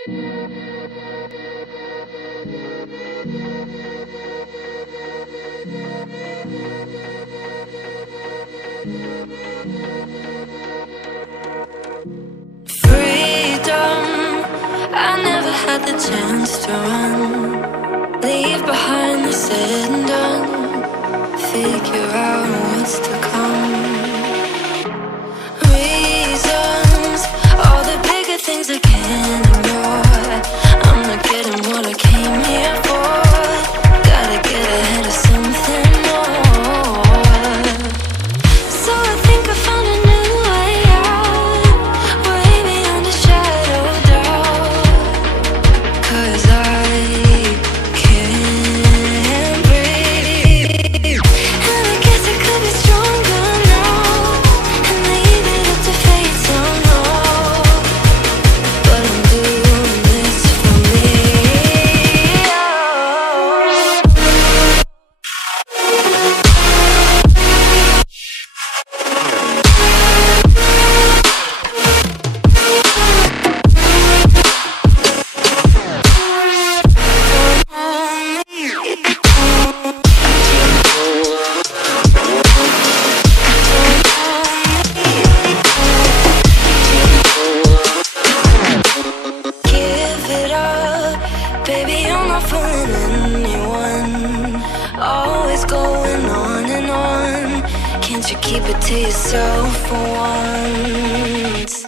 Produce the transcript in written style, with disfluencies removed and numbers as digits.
Freedom, I never had the chance to run. Leave behind the said and done. Figure out what's to come. Reasons, all the bigger things I can't ignore. I'm not getting what I came here for. Gotta get ahead of something more. So I think I found a new way out, way beyond a shadow of doubt. 'Cause I can't breathe, and I guess I could be stronger now and leave it up to fate somehow. But I'm doing this for me. Give it up, baby, you're not fooling anyone. Always going on and on. Can't you keep it to yourself for once?